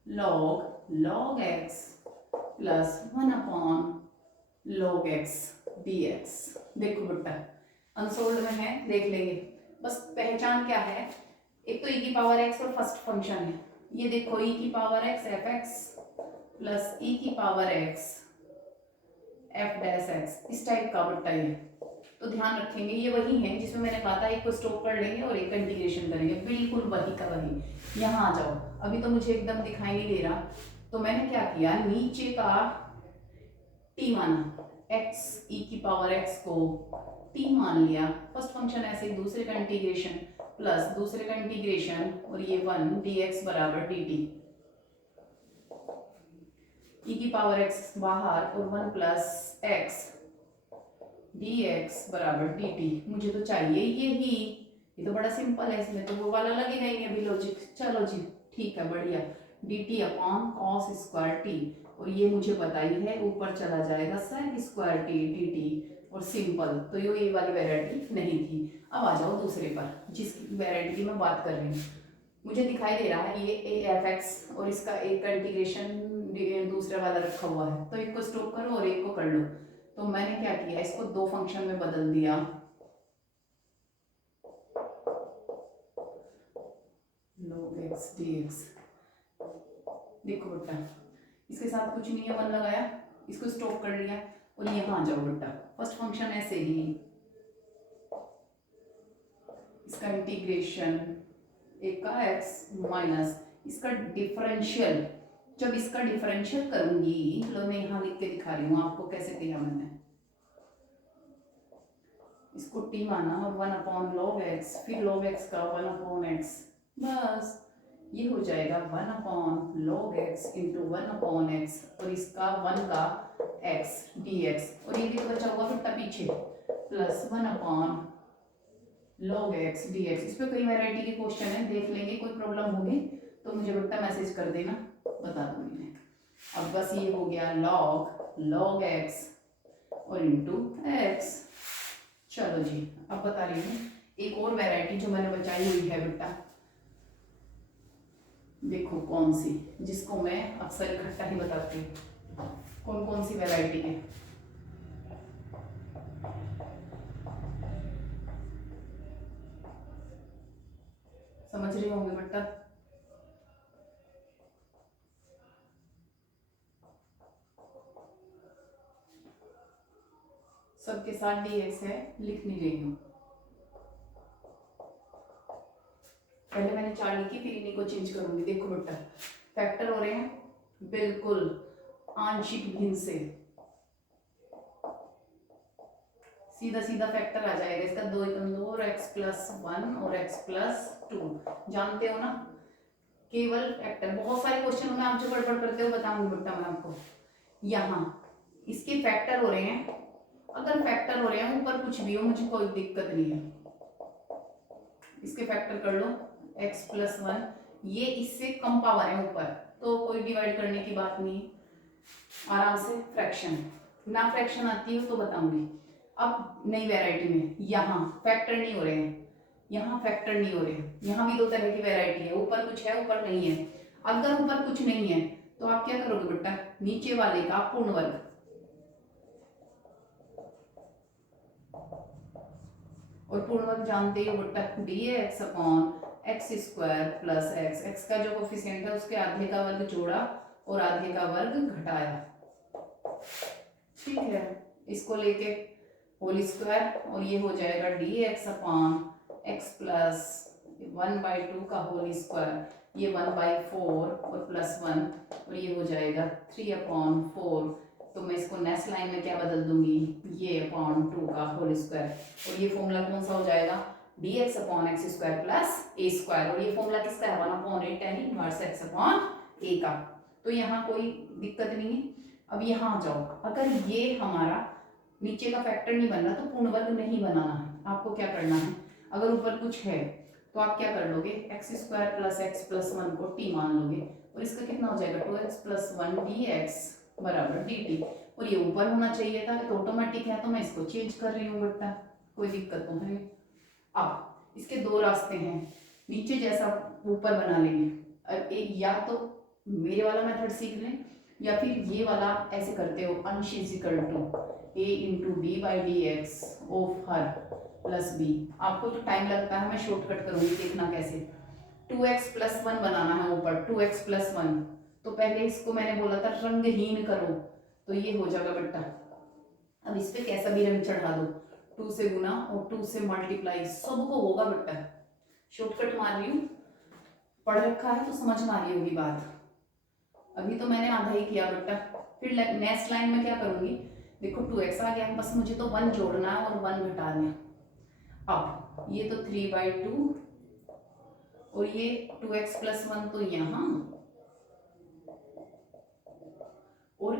log x plus 1 upon log x dx। देखो बेटा अनसोल्ड में है, देख लेंगे, बस पहचान क्या है, एक तो e की पावर x और फर्स्ट फंक्शन है, ये देखो e की power x F x plus e की power x F dash x, इस टाइप का बेटा ये। तो ध्यान रखेंगे ये वही है जिसमें मैंने कहा था एक को स्टॉप कर लेंगे और एक का इंटीग्रेशन करेंगे, बिल्कुल वही का वही। यहाँ आ जाओ, अभी तो मुझे एकदम दिखाई नहीं दे रहा, तो मैंने क्या किया, नीचे का t माना, x e की पावर x को t मान लिया, फर्स्ट फंक्शन ऐसे दूसरे का इंटीग्रेशन प्लस दूसरे का इंटीग्रेशन और ये 1 dx बराबर dt, e की पावर x बाहर और 1 प्लस x dx बराबर dt। मुझे तो चाहिए यही, ये तो बड़ा सिंपल है, इसमें तो वो वाला लगेगा ही नहीं अभी लॉजिक। चलो जी ठीक है बढ़िया, dt upon cos square t, और ये मुझे पता ही है ऊपर चला जाएगा sec स्क्वायर t dt, और सिंपल, तो ये वाली वैरायटी नहीं थी। अब आ जाओ दूसरे पर, जिस वैरायटी की मैं बात कर रही हूँ। मुझे दिखाई दे रहा है ये ए एफ एक्स और इसका एक का इंटीग्रेशन दूसरे वाला रखा हुआ है, तो एक को स्टॉप करो और एक को कर लो। तो मैंने क्या किया, इसको दो फंक्शन में बदल दिया। log x dx, देखो बेटा इसके साथ कुछ नहीं है, वन लगाया, इसको स्टॉप कर लिया और यहाँ आ जाओ बेटा। फर्स्ट फंक्शन ऐसे ही, इसका इंटीग्रेशन एक का x माइनस इसका डिफरेंशियल। जब इसका डिफरेंशियल करूंगी, लो मैं यहाँ लिख के दिखा रही हूँ आपको कैसे किया मैंने। इसको t माना और 1/log x, फिर log x का 1/x, बस ये हो जाएगा 1/log x इंटू 1/x और इसका 1 का x dx, और ये भी तो बचा हुआ बेटा पीछे, प्लस 1/log x dx। इस पर कई वैरायटी के क्वेश्चन है, देख लेंगे, कोई प्रॉब्लम होगी तो मुझे बेटा मैसेज कर देना, बता दूंगी मैं। अब बस ये हो गया log x और इंटू x। चलो जी, अब बता रही हूँ एक और वैरायटी जो मैंने बचाई हुई है बेटा, देखो कौन सी, जिसको मैं अक्सर इकट्ठा ही बताती हूँ। कौन कौन सी वैरायटी है, समझ रहे होंगे बेटा। सबके साथ dx है, लिख नहीं रही हूँ। पहले मैंने 4 लिखी, फिर इन्हीं को चेंज करूंगी। देखो बेटा फैक्टर हो रहे हैं बिल्कुल आंशिक भिन्न से, सीधा सीधा फैक्टर आ जाएगा इसका, 2 × 2 और x + 1 और x + 2, जानते हो ना, केवल फैक्टर। बहुत सारे क्वेश्चन में आप जो गड़बड़ करते हो बताऊंगी बेटा मैं आपको। यहाँ इसके फैक्टर हो रहे हैं, अगर फैक्टर हो रहे हैं ऊपर कुछ भी हो मुझे कोई दिक्कत नहीं है, इसके फैक्टर कर लो x + 1, ये इससे कम पावर है ऊपर तो कोई डिवाइड करने की बात नहीं, आराम से फ्रैक्शन। ना फ्रैक्शन आती हो तो बताऊंगी। अब नई वैरायटी में यहाँ फैक्टर नहीं हो रहे हैं, यहाँ फैक्टर नहीं हो रहे हैं, यहाँ भी दो तरह की वैरायटी है, ऊपर कुछ है ऊपर नहीं है। अगर ऊपर कुछ नहीं है तो आप क्या करोगे बेटा, नीचे वाले का पूर्ण वर्ग, और पूर्ण वर्ग जानते हो बेटा dx/x² + x, x का जो कोफिशिएंट है उसके आधे का वर्ग जोड़ा और आधे का वर्ग घटाया, ठीक है। इसको लेके होल स्क्वायर और ये हो जाएगा dx/x + 1/2 का होल स्क्वायर, ये 1/4 और +1 और ये हो जाएगा 3/4। तो मैं इसको नेक्स्ट लाइन में क्या बदल दूंगी, ये /2 का होल स्क्वायर, और ये फॉर्मूला कौन सा हो जाएगा dx/x² + a², और ये फॉर्मूला किसका है 1/8 tan इनवर्स x/a का। तो यहाँ कोई दिक्कत नहीं है। अब यहाँ आ जाओ, अगर ये हमारा नीचे का फैक्टर नहीं बन रहा तो पूर्ण वर्ग नहीं बनाना है, आपको क्या करना है, अगर ऊपर कुछ है तो आप क्या कर लोगे, x² + x + 1 को t मान लोगे, और इसका कितना हो जाएगा 2x + 1 dx = dt, और ये ऊपर होना चाहिए था तो ऑटोमेटिक है तो मैं इसको चेंज कर रही हूँ बेटा, कोई दिक्कत तो है। अब इसके दो रास्ते हैं, नीचे जैसा ऊपर बना लेंगे, या तो मेरे वाला मेथड सीख लें या फिर ये वाला ऐसे करते हो, अंश = a × b/dx of her plus b। आपको जो टाइम लगता है मैं शॉर्टकट करूंगी, देखना कैसे। 2x + 1 बनाना है ऊपर, 2x + 1, तो पहले इसको मैंने बोला था रंगहीन करो, तो ये हो जाएगा बेटा। अब इस पे कैसा भी रंग चढ़ा दो, 2 से गुना और 2 से मल्टीप्लाई, सबको होगा बेटा। शॉर्टकट मार रही हूँ, पढ़ रखा है तो समझ में आ रही होगी बात। अभी तो मैंने आधा ही किया बेटा, फिर नेक्स्ट लाइन में क्या करूंगी, देखो 2x आ गया, बस मुझे तो 1 जोड़ना है और 1 घटाना है। अब ये तो 3/2 और ये 2x + 1 तो यहाँ, और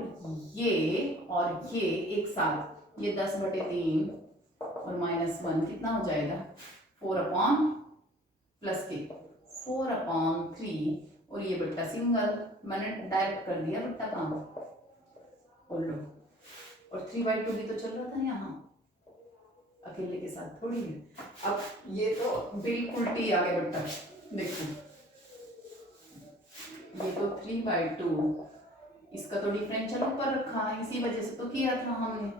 ये एक साथ, ये 10/3 और -1 कितना हो जाएगा 4/3, और ये बेटा सिंगल, मैंने डायरेक्ट कर दिया बेटा काम, बोल लो। और 3/2 भी तो चल रहा था यहाँ, अकेले के साथ थोड़ी है। अब ये तो बिल्कुल टी आ गया बेटा, देखो ये तो 3/2, इसका तो डिफरेंशियल ऊपर रखा है, इसी वजह से तो किया था हमने।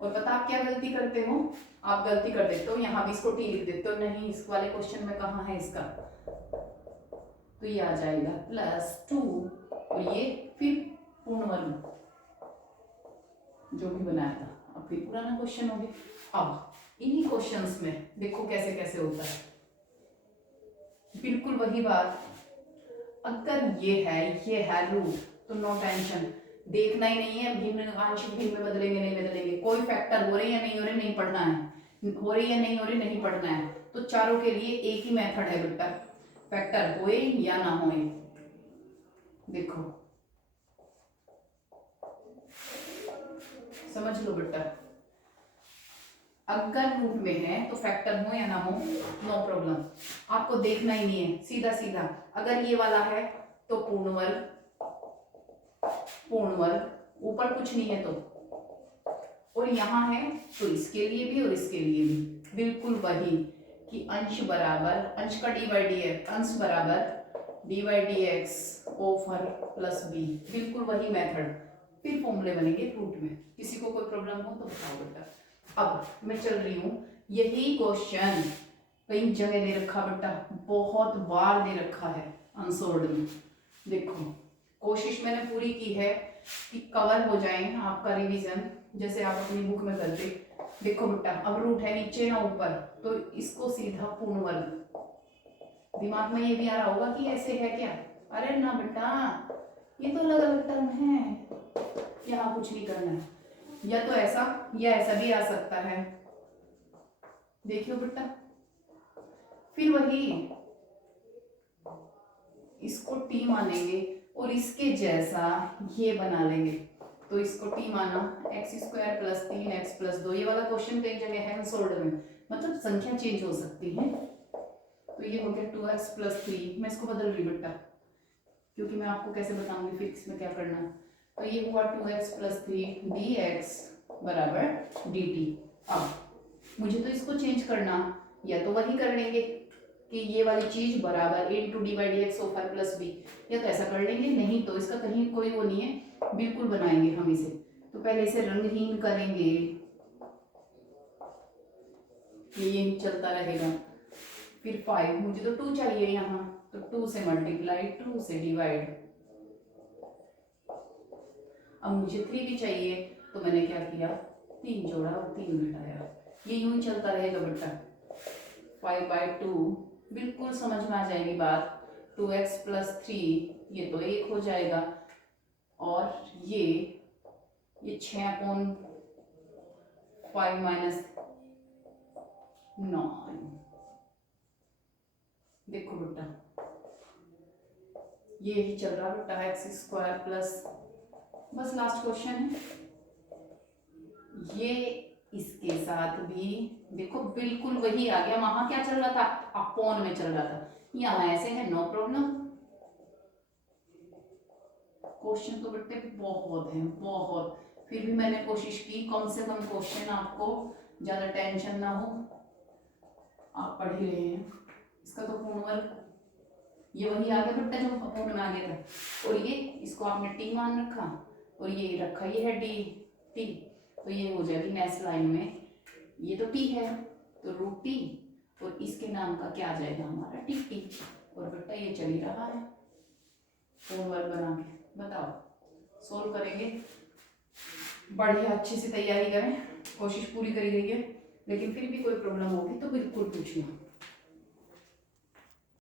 और पता आप क्या गलती करते हो, आप गलती कर देते हो यहाँ भी इसको टी लिख देते हो, नहीं इस वाले क्वेश्चन में कहाँ है इसका, तो ये आ जाएगा +2 और ये फिर पूर्ण वर्ग जो भी बनाया था, अब फिर पुराना क्वेश्चन हो गया। अब इन्हीं क्वेश्चंस में देखो कैसे कैसे होता है, बिल्कुल वही बात, अगर ये है रूट तो नो टेंशन, देखना ही नहीं है भिन्न आंशिक भिन्न में बदलेंगे नहीं बदलेंगे, कोई फैक्टर हो रहे या नहीं हो रहे नहीं पढ़ना है, हो रही या नहीं हो रही नहीं पढ़ना है। तो चारों के लिए एक ही मेथड है बेटा, फैक्टर होए या ना होए। देखो समझ लो बेटा, अगर रूट में है तो फैक्टर हो या ना हो नो प्रॉब्लम, आपको देखना ही नहीं है, सीधा सीधा। अगर ये वाला है तो पूर्ण वर्ग, ऊपर कुछ नहीं है तो, और यहाँ है तो इसके लिए भी और इसके लिए भी बिल्कुल वही कि अंश बराबर, अंश का d/dx, अंश बराबर d/dx ओवर +b, बिल्कुल वही मेथड। फिर फॉर्मूले बनेंगे रूट में। किसी को कोई प्रॉब्लम हो तो बताओ बेटा। अब मैं चल रही हूँ, यही क्वेश्चन कई जगह दे रखा बेटा, बहुत बार दे रखा है अनसोल्ड में। देखो कोशिश मैंने पूरी की है कि कवर हो जाए आपका रिवीजन, जैसे आप अपनी बुक में करते। देखो बेटा अब रूट है नीचे ना ऊपर, तो इसको सीधा पूर्ण वर्ग, दिमाग में ये भी आ रहा होगा कि ऐसे है क्या, अरे ना बेटा ये तो अलग अलग टर्म है, यहाँ कुछ नहीं करना है, या तो ऐसा या ऐसा भी आ सकता है। देखियो बेटा फिर वही इसको टी मानेंगे और इसके जैसा ये बना लेंगे, तो इसको टी माना x² + 3x + 2, ये वाला क्वेश्चन कई जगह है अनसोल्ड में, मतलब संख्या चेंज हो सकती है। तो ये हो गया 2x + 3, मैं इसको बदल रही बेटा क्योंकि मैं आपको कैसे बताऊंगी फिर इसमें क्या करना। तो ये हुआ 2x + 3 dx = dt। अब मुझे तो इसको चेंज करना, या तो वही कर लेंगे कि ये वाली चीज बराबर a/d/dx ओवर +b, या तो ऐसा कर लेंगे, नहीं तो इसका कहीं कोई वो नहीं है, बिल्कुल बनाएंगे हम इसे। तो पहले इसे रंगहीन करेंगे, ये चलता रहेगा। फिर 5, मुझे तो 2 चाहिए यहाँ, तो 2 से मल्टीप्लाई, 2 से डिवाइड। अब मुझे 3 भी चाहिए, तो मैंने क्या किया, 3 जोड़ा और 3 घटाया, ये यूं ही चलता रहेगा बेटा। 5/2 बिल्कुल समझ में आ जाएगी बात। 2x + 3 ये तो 1 हो जाएगा, और ये 6/5 - 9। देखो बेटा ये ही चल रहा बेटा, x² प्लस, बस लास्ट क्वेश्चन है ये, इसके साथ भी देखो बिल्कुल वही आ गया। वहां क्या चल रहा था, अपॉन में चल रहा था, यहाँ ऐसे है नो प्रॉब्लम। क्वेश्चन तो बेटे बहुत है बहुत, फिर भी मैंने कोशिश की कम से कम क्वेश्चन आपको ज्यादा टेंशन ना हो, आप पढ़ ही रहे हैं। इसका तो पूर्ण वर्ग ये वही आ गया बेटा जो पूर्ण में आ गया था, और ये इसको आपने टी मान रखा, और ये रखा ये है डी टी, तो ये हो जाएगी नेक्स्ट लाइन में, ये तो टी है तो √t, और इसके नाम का क्या आ जाएगा हमारा टी। और बेटा ये चल ही रहा है पूर्ण वर्ग बना के। बताओ सोल्व करेंगे, बढ़िया अच्छे से तैयारी करें, कोशिश पूरी करी गई है, लेकिन फिर भी कोई प्रॉब्लम होगी तो बिल्कुल पूछना।